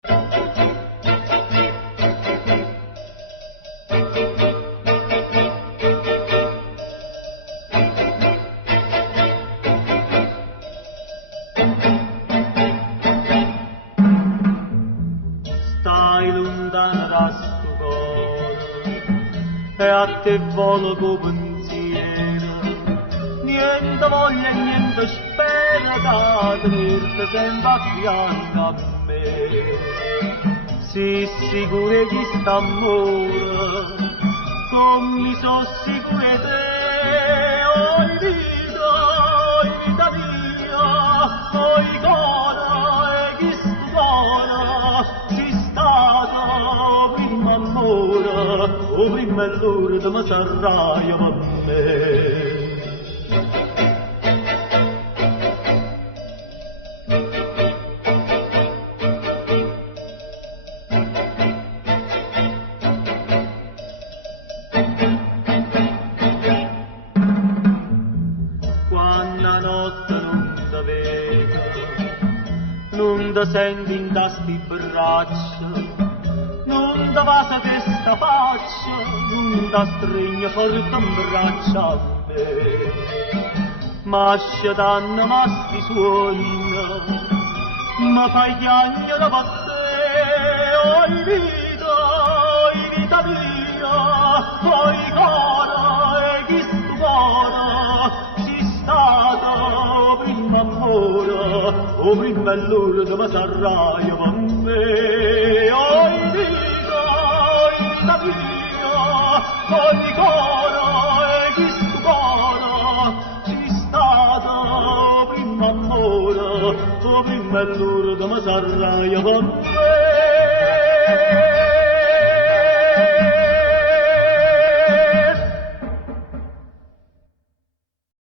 Stai lontana da sto cuore e a te volo pensiero, niente voglia e niente spera da tenerti sempre a fianco a me. Sii sicuro di st'amore, come mi so sicuro te. Oi vita mia, oi cora e chi sto cora, si stata prima amore, o prima l'ora di mi sarraia per me. Quando notte non ti vedo, non ti senti in tasti braccia, non ti passa questa faccia, non ti stringe forte in braccia a me. Ma scetanno ma sti suoni, ma fai piangere per te. Oi vita mia, oi cora e chi sto cora, stata prima amore, o prima l'ora che mi sarraia per me. Oi vita mia, oi cora e chi sto cora, ci stata prima amore, o prima l'ora che mi sarraia per me.